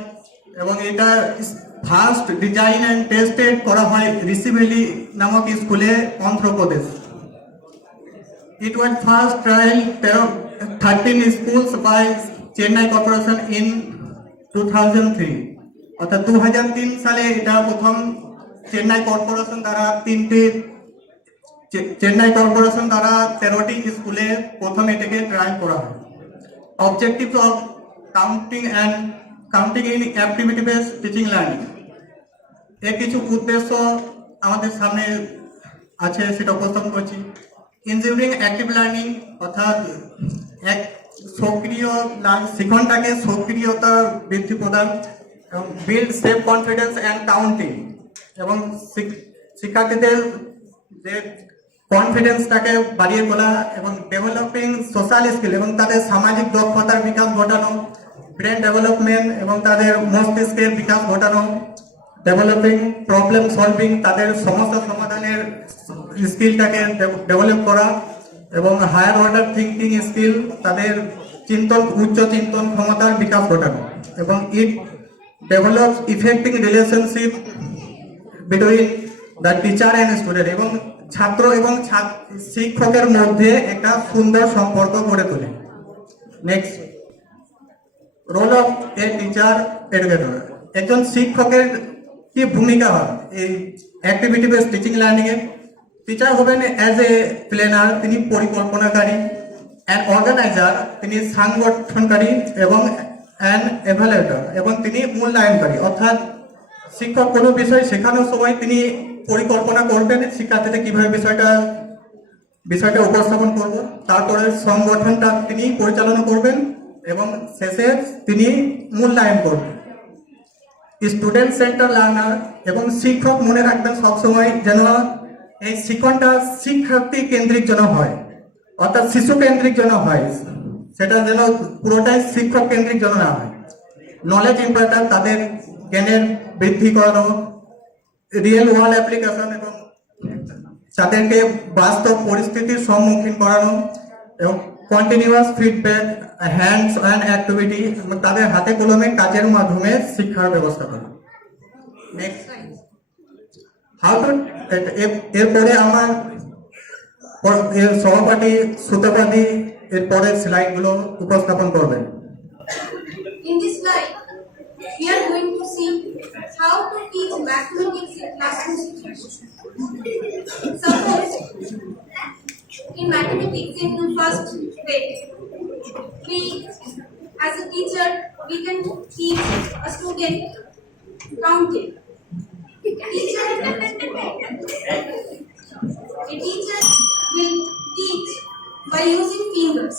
এবং এটা ফার্স্ট ডিজাইন এন্ড টেস্টেড করা হয় ঋষি ভ্যালি নামক স্কুলে Andhra Pradesh. It was first trial 13 schools by Chennai Corporation in 2003 অর্থাৎ 2003 সালে এটা প্রথম চেন্নাই কর্পোরেশন দ্বারা 13টি স্কুলে প্রথম এটাকে ট্রায়াল করা হয়। Objective of counting in activity based teaching learning এর কিছু উদ্দেশ্য আমাদের সামনে আছে, সেটা উপস্থাপন করছি। ইনজিউরিং অ্যাক্টিভ লার্নিং অর্থাৎ এক সক্রিয় শিক্ষণটাকে সক্রিয়তা বৃদ্ধি প্রদান এবং build self confidence and counting এবং শিক্ষার্থীদের যে কনফিডেন্সটাকে বাড়িয়ে তোলা এবং ডেভেলপিং সোশ্যাল স্কিল এবং তাদের সামাজিক দক্ষতার বিকাশ ঘটানো, ব্রেন ডেভেলপমেন্ট এবং তাদের মস্তিষ্কের বিকাশ ঘটানো, ডেভেলপিং প্রবলেম সলভিং তাদের সমস্যা সমাধানের স্কিলটাকে ডেভেলপ করা এবং হায়ার অর্ডার থিঙ্কিং স্কিল তাদের উচ্চ চিন্তন ক্ষমতার বিকাশ ঘটানো এবং it develops effective relationship between the teacher and student এবং ছাত্র এবং শিক্ষকের মধ্যে একটা সুন্দর সম্পর্ক গড়ে তোলে। Next, role of a teacher educator, একজন শিক্ষকের কি ভূমিকা হয় এই অ্যাক্টিভিটি বেসড টিচিং লার্নিং এ? টিচার হবেন অ্যাজ এ প্ল্যানার, তিনি পরিকল্পনাকারী, অ্যান অর্গানাইজার, তিনি সাংগঠনকারী এবং অ্যান এভালুয়েটর এবং তিনি মূল্যায়নকারী। অর্থাৎ শিক্ষক কোনো বিষয় শেখানোর সময় তিনি পরিকল্পনা করবেন শিক্ষার্থীদের কিভাবে বিষয়টা উপস্থাপন করব, তারপরে সংগঠনটা তিনি পরিচালনা করবেন এবং শেষে তিনি মূল্যায়ন করবেন। স্টুডেন্ট সেন্টার লার্নার এবং শিক্ষক মনে রাখবেন সবসময় যেন এই শিক্ষণটা শিক্ষার্থী কেন্দ্রিক যেন হয়, অর্থাৎ শিশু কেন্দ্রিক যেন হয়, সেটা যেন পুরোটাই শিক্ষক কেন্দ্রিক যেন না হয়। নলেজ ইম্পর্টেন্ট, তাদের জ্ঞানের বৃদ্ধি করানো, রিয়েল ওয়ার্ল্ড অ্যাপ্লিকেশন এবং তাদেরকে বাস্তব পরিস্থিতির সম্মুখীন করানো এবং continuous feedback, hands and activity, তাদের হাতে কলমে কাজের মাধ্যমে শিক্ষার ব্যবস্থা করা। নেক্সট হাউ টু, এরপরে আমার সহপাঠী সুতপাঠী এরপরের স্লাইডগুলো উপস্থাপন করবেন। In this slide, we are going to see how to teach mathematics in classroom situation. Suppose in mathematics in first grade, we as a teacher we can teach a student counting. A teacher will teach by using fingers.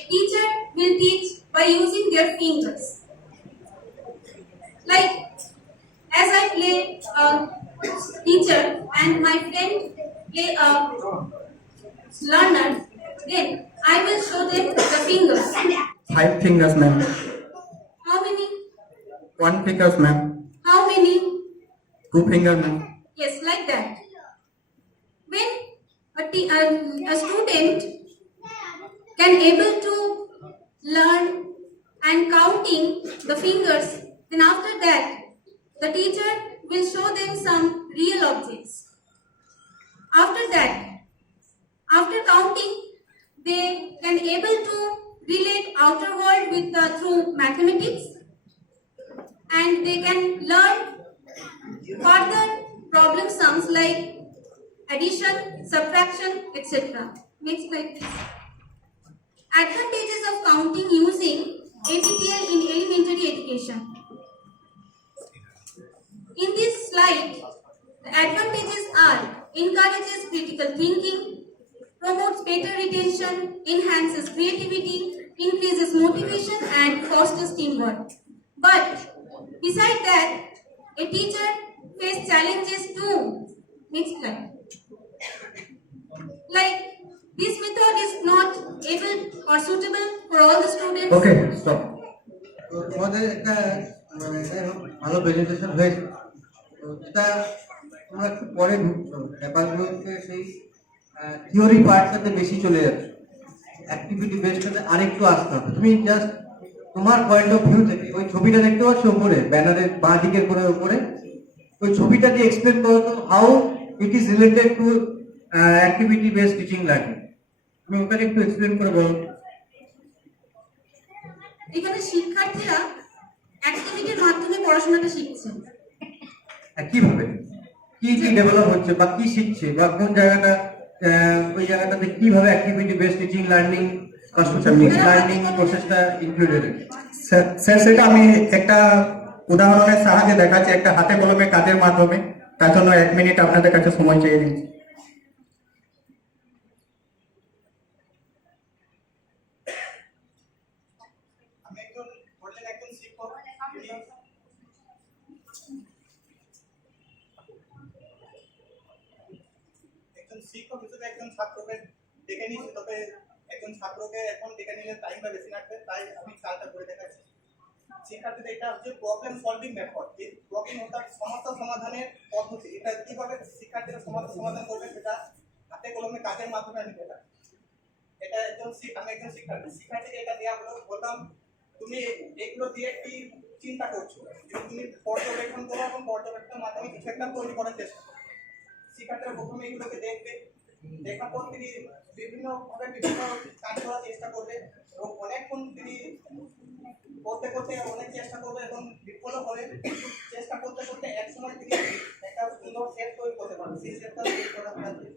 A teacher will teach by using their fingers. Like, as I play a teacher and my friend play a learner, then I will show them the fingers. 5 fingers, ma'am. How many? 1 fingers, ma'am. How many? 2 fingers, ma'am. Yes, like that. When a student can able to learn and counting the fingers, then after that the teacher will show them some real objects. After that, after counting, they can able to relate outer world with through mathematics, and they can learn further problem sums like addition, subtraction, etc. Next slide, please. Advantages of counting using APTL in elementary education. In this slide, the advantages are encourages critical thinking, promotes better retention, enhances creativity, increases motivation, and fosters teamwork. But besides that, a teacher face challenges too. Next slide. Like, this method is not able or suitable for all the students. Okay, stop. তো তোমাদের একটা ভালো presentation হয়েছে, তো এটা তোমরা একটু পরে ঢুকছো, ব্যাপারগুলোকে সেই থিওরি পার্টটাতে বেশি চলে যাচ্ছে, অ্যাক্টিভিটি বেসটাতে আরেকটু আসতে হবে। তুমি জাস্ট তোমার পয়েন্ট অফ ভিউ থেকে ওই ছবিটা দেখতে পাচ্ছ উপরে ব্যানারের বাঁ দিকের করে উপরে, ওই ছবিটা দিয়ে এক্সপ্লেন করো তো how it is related to activity based teaching learning. তুমি ওখানে একটু এক্সপ্লেন করে বলো। এখানে শিক্ষার্থীরা অ্যাক্টিভিটির মাধ্যমে পড়াশোনাটা শিখছে। কিভাবে কি কি ডেভেলপ হচ্ছে বা কি শিখছে বা কোন জায়গাটা, ওই জায়গাটাতে কিভাবে অ্যাক্টিভিটি বেসড টিচিং লার্নিং বা সোশ্যাল লার্নিং প্রসেসটা ইনক্লুডেড? স্যার সেটা আমি একটা উদাহরণের সাহায্যে দেখাচ্ছি, একটা হাতে কলমে কাজের মাধ্যমে। তার জন্য 1 মিনিট আপনাদের কাছে সময় চেয়ে দিচ্ছি। শিক্ষক হিসেবে একজন ছাত্রকে ডেকে নিচ্ছি, তবে একজন ছাত্রকে এখন ডেকে নিলে টাইমটা বেশি লাগবে, তাই আমি চালটা করে দেখাচ্ছি। শিক্ষার্থীদের এটা হচ্ছে প্রবলেম সলভিং মেথড। এই প্রবলেম অর্থাৎ সমস্যা সমাধানের পদ্ধতি, এটা কিভাবে শিক্ষার্থীরা সমস্যা সমাধান করবে সেটা হাতে কলমে কাজের মাধ্যমে আমি দেখাই। এটা আমি একজন শিক্ষার্থীকে এটা দেওয়া হলো, বললাম তুমি এগুলো দিয়ে কি চিন্তা করছো, তুমি পর্যবেক্ষণ করো এবং পর্যবেক্ষণের মাধ্যমে কিছু একটা তৈরি করার চেষ্টা করো। শিক্ষার্থীরা প্রথমে এগুলোকে দেখবে, দেখার পর তিনি বিভিন্ন কাজ করার চেষ্টা করবে এবং অনেকক্ষণ তিনি করতে করতে অনেক চেষ্টা করবে এবং বিফল হলে চেষ্টা করতে করতে এক সময় তিনি একটা সুন্দর সেট তৈরি করতে পারবে। সেই সেটটা তৈরি করা থাকবে।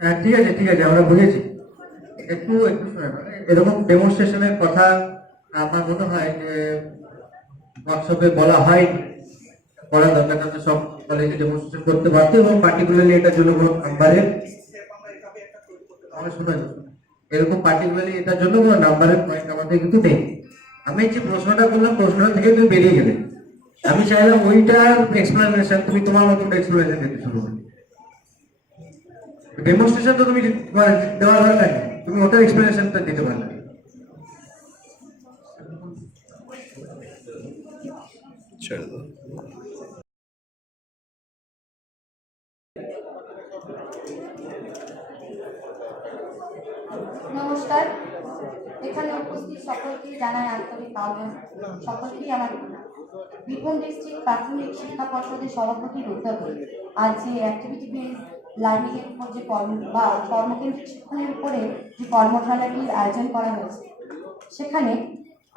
হ্যাঁ ঠিক আছে আমরা বুঝেছি। একটু এরকম ডেমনস্ট্রেশনের কথা আমার মনে হয় যে ওয়ার্কশপে বলা হয়, করা দরকার, তাতে সব কলেজে ডেমনস্ট্রেশন করতে পারতো এবং পার্টিকুলারলি এটার জন্য কোনো নাম্বারের এরকম পার্টিকুলারলি এটার জন্য কোনো নাম্বারের পয়েন্ট আমাদের কিন্তু নেই। আমি যে প্রশ্নটা করলাম প্রশ্নটা থেকে তুমি বেরিয়ে গেলে, আমি চাইলাম ওইটার এক্সপ্লেনেশন তুমি তোমার মতন এক্সপ্লেনেশন দিতে শুরু করো। ডেমনস্ট্রেশন তো তুমি দেওয়া ভালো লাগে, তুমি ওটার এক্সপ্লেনেশনটা দিতে পারলে। নমস্কার, এখানে উপস্থিত সকলকে জানাই আন্তরিক আহ্বান। সকলকেই আমার বীরভূম ডিস্ট্রিক্ট প্রাথমিক শিক্ষা পর্ষদের সভাপতির উদ্যোগে আজ যে অ্যাক্টিভিটি বেস লার্নিং এর উপর যে কর্মকেন্দ্রিক শিক্ষণের উপরে যে কর্মশালাটির আয়োজন করা হয়েছে, সেখানে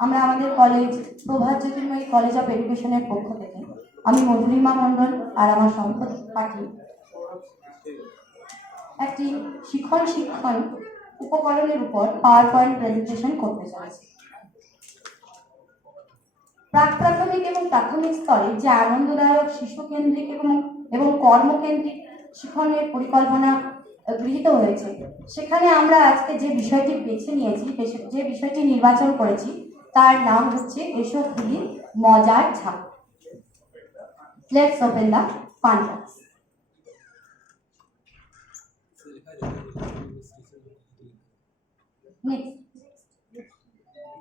আমরা আমাদের কলেজ প্রভাত জ্যোতির্ময়ী কলেজ অফ এডুকেশনের পক্ষ থেকে আমি মধুরিমা মণ্ডল আর আমার সহপাঠী একটি শিক্ষণ উপকরণের উপর পাওয়ার পয়েন্ট প্রেজেন্টেশন করতে চাইছি। প্রাক প্রাথমিক এবং প্রাথমিক স্তরে যে আনন্দদায়ক শিশু কেন্দ্রিক এবং কর্মকেন্দ্রিক শিক্ষণের পরিকল্পনা গৃহীত হয়েছে, সেখানে আমরা আজকে যে বিষয়টি বেছে নিয়েছি, যে বিষয়টি নির্বাচন করেছি, তার নাম হচ্ছে এসো খুলি মজার ঝাঁপ। Let's open the fun box.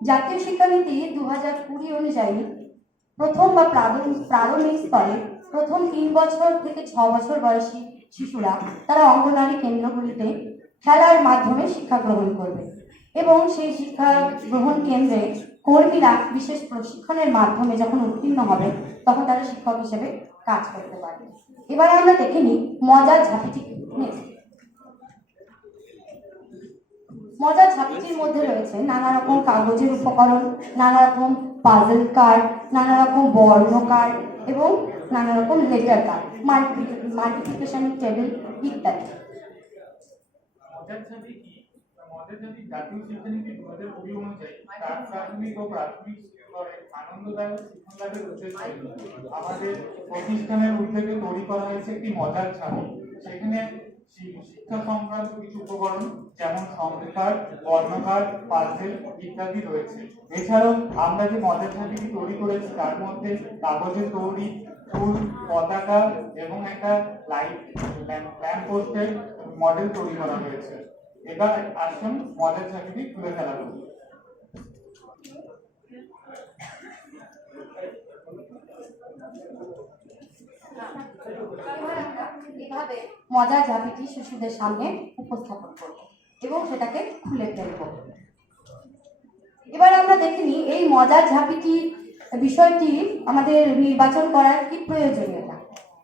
জাতীয় শিক্ষানীতি 2020 অনুযায়ী প্রথম বা প্রারম্ভিক স্তরে প্রথম 3 বছর থেকে 6 বছর বয়সী শিশুরা তারা অঙ্গনওয়াড়ি কেন্দ্রগুলিতে খেলার মাধ্যমে শিক্ষা গ্রহণ করবে এবং সেই শিক্ষা গ্রহণ কেন্দ্রে কর্মীরা বিশেষ প্রশিক্ষণের মাধ্যমে যখন উত্তীর্ণ হবে তখন তারা শিক্ষক হিসেবে কাজ করতে পারবে। এবার আমরা দেখে নিই মজার ঝাঁপিটি। মজার ঝাঁপিটির মধ্যে রয়েছে নানা রকম কাগজের উপকরণ, নানা রকম পাজল কার্ড, নানা রকম বর্ণ কার্ড এবং নানা রকম লেটার কার্ড, মাল্টিপ্লিকেশন টেবিল ইত্যাদি। মজার ঝাঁপি কি? মজার ঝাঁপি জাতীয় শিক্ষানীতি 2020 অনুযায়ী প্রাথমিক ও প্রাথমিক স্তরে আনন্দদায়ক শিক্ষণ লাভের উদ্দেশ্যে আমাদের প্রতিষ্ঠানের উদ্যোগে তৈরি করা হয়েছে একটি মজার ঝাঁপি। সেখানে শিক্ষা সংক্রান্ত কিছু উপকরণ যেমন সংখ্যার, বর্ণকার, পাজেল ইত্যাদি রয়েছে। এছাড়াও আমরা যে মজার ঝাঁপিটি তৈরি করেছি তার মধ্যে কাগজের তৈরি ফুল, পতাকা এবং একটা লাইট ল্যাম্প পোস্টের মডেল তৈরি করা হয়েছে। এবার আসুন মজার ঝাঁপিটি খুলে ফেলা হোক। এভাবে মজার ঝাঁপিটি শিশুদের সামনে উপস্থাপন করব এবং সেটাকে খুলে ফেলব। এবার আমরা দেখে নিই এই মজার ঝাঁপিটি বিষয়টি আমাদের নির্বাচন করার কি প্রয়োজনীয়তা।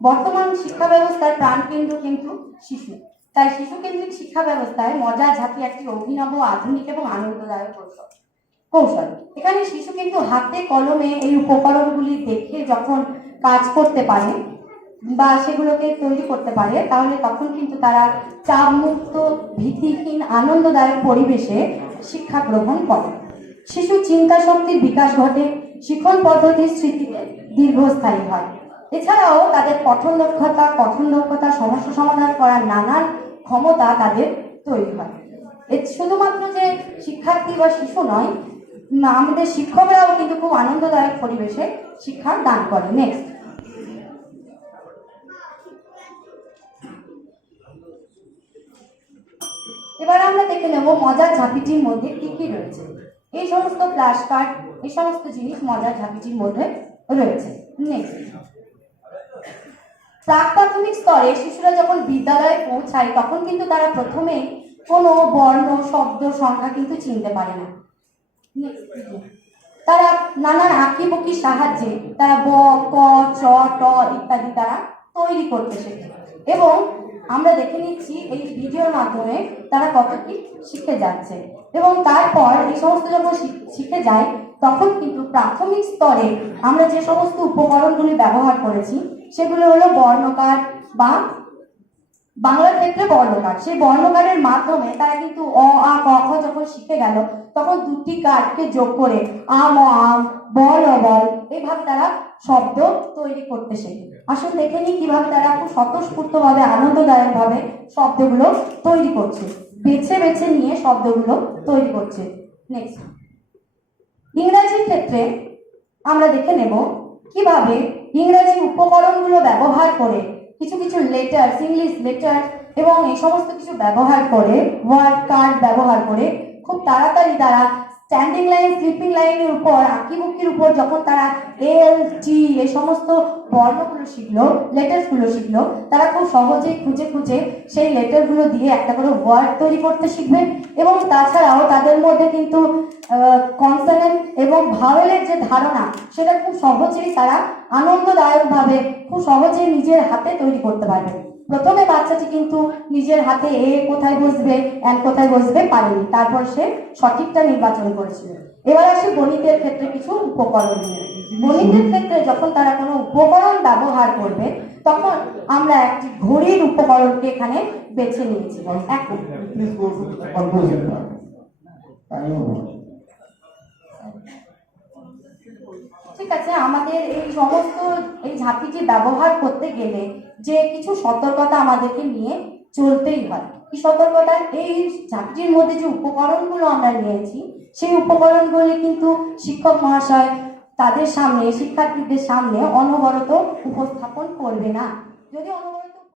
বর্তমান শিক্ষা ব্যবস্থার প্রাণকেন্দ্র কিন্তু শিশু, তাই শিশু কেন্দ্রিক শিক্ষা ব্যবস্থায় মজার ঝাঁপি একটি অভিনব, আধুনিক এবং আনন্দদায়ক কৌশল। এখানে শিশু কিন্তু হাতে কলমে এই উপকরণগুলি দেখে যখন কাজ করতে পারে বা সেগুলোকে তৈরি করতে পারে, তাহলে তখন কিন্তু তারা চাপমুক্ত, ভীতিহীন, আনন্দদায়ক পরিবেশে শিক্ষা গ্রহণ করে। শিশু চিন্তা শক্তির বিকাশ ঘটে, শিক্ষণ পদ্ধতির স্মৃতিতে দীর্ঘস্থায়ী হয়। এছাড়াও তাদের পঠন দক্ষতা, সমস্যা সমাধান করার নানান ক্ষমতা তাদের তৈরি হয়। শুধুমাত্র যে শিক্ষার্থী বা শিশু নয়, আমাদের শিক্ষকরাও কিন্তু খুব আনন্দদায়ক পরিবেশে শিক্ষা দান করে। নেক্সট, এবার আমরা দেখে নেব মজার ঝাঁপিটির মধ্যে কি কি রয়েছে। এই সমস্ত ফ্ল্যাশ কার্ড, এই সমস্ত জিনিস মজার ঝাঁপিটির মধ্যে রয়েছে। নেক্সট, প্রাক প্রাথমিক স্তরে শিশুরা যখন বিদ্যালয়ে পৌঁছায় তখন কিন্তু তারা প্রথমে কোনো বর্ণ, শব্দ, সংখ্যা কিন্তু চিনতে পারে না। তারা নানান আঁকিবুকির সাহায্যে তারা ব, ক, চ, ট ইত্যাদি তারা তৈরি করতে শেখে এবং আমরা দেখে নিচ্ছি এই ভিডিওর মাধ্যমে তারা কতটি শিখে যাচ্ছে। এবং তারপর এই সমস্ত যখন শিখে যায় তখন কিন্তু প্রাথমিক স্তরে আমরা যে সমস্ত উপকরণগুলি ব্যবহার করেছি সেগুলো হলো বর্ণকার বা বাংলার ক্ষেত্রে বর্ণকার। সেই বর্ণকারের মাধ্যমে তারা কিন্তু অ, আ, ক, খ যখন শিখে গেল তখন দুটি কার্ডকে যোগ করে আম, আম, বল, অবল এইভাবে তারা শব্দ তৈরি করতে শেখে। আসলে দেখে নিই কিভাবে তারা খুব স্বতঃস্ফূর্তভাবে, আনন্দদায়কভাবে শব্দগুলো তৈরি করছে, বেছে বেছে নিয়ে শব্দগুলো তৈরি করছে। নেক্সট, ইংরাজির ক্ষেত্রে আমরা দেখে নেব কিভাবে ইংরেজি উপকরণগুলো ব্যবহার করে কিছু কিছু লেটার, ইংলিশ লেটার এবং এই সমস্ত কিছু ব্যবহার করে, ওয়ার্ড কার্ড ব্যবহার করে খুব তাড়াতাড়ি তারা স্ট্যান্ডিং লাইন, স্লিপিং লাইনের উপর, আঁকিবুকির উপর যখন তারা এল, টি এই সমস্ত বর্ণগুলো শিখলো, লেটার্সগুলো শিখলো, তারা খুব সহজেই খুঁজে খুঁজে সেই লেটারগুলো দিয়ে একটা করে ওয়ার্ড তৈরি করতে শিখবে। এবং তাছাড়াও তাদের মধ্যে কিন্তু কনসোনেন্ট এবং ভাওয়েলের যে ধারণা সেটা খুব সহজেই তারা আনন্দদায়কভাবে খুব সহজেই নিজের হাতে তৈরি করতে পারবে। প্রথমে বাচ্চাটি কিন্তু নিজের হাতে এ কোথায় বসবে, এল কোথায় বসবে পারেনি, তারপর সে সঠিকটা নির্বাচন করেছিল। এবার আসি গণিতের ক্ষেত্রে কিছু উপকরণ নিয়ে। গণিতের ক্ষেত্রে যখন তারা কোনো উপকরণ ব্যবহার করবে তখন আমরা একটি ঘড়ির উপকরণকে এখানে বেছে নিয়েছি। এখন ঠিক আছে, আমাদের এই সমস্ত এই ঝাঁপিটি ব্যবহার করতে গেলে যে কিছু সতর্কতা আমাদেরকে নিয়ে চলতেই হয়। কি সতর্কতা? এই ঝাঁপিটির মধ্যে যে উপকরণগুলো আমরা নিয়েছি সেই উপকরণগুলি কিন্তু শিক্ষক মহাশয় তাদের সামনে, শিক্ষার্থীদের সামনে অনবরত উপস্থাপন করবে না। যদি অনবরত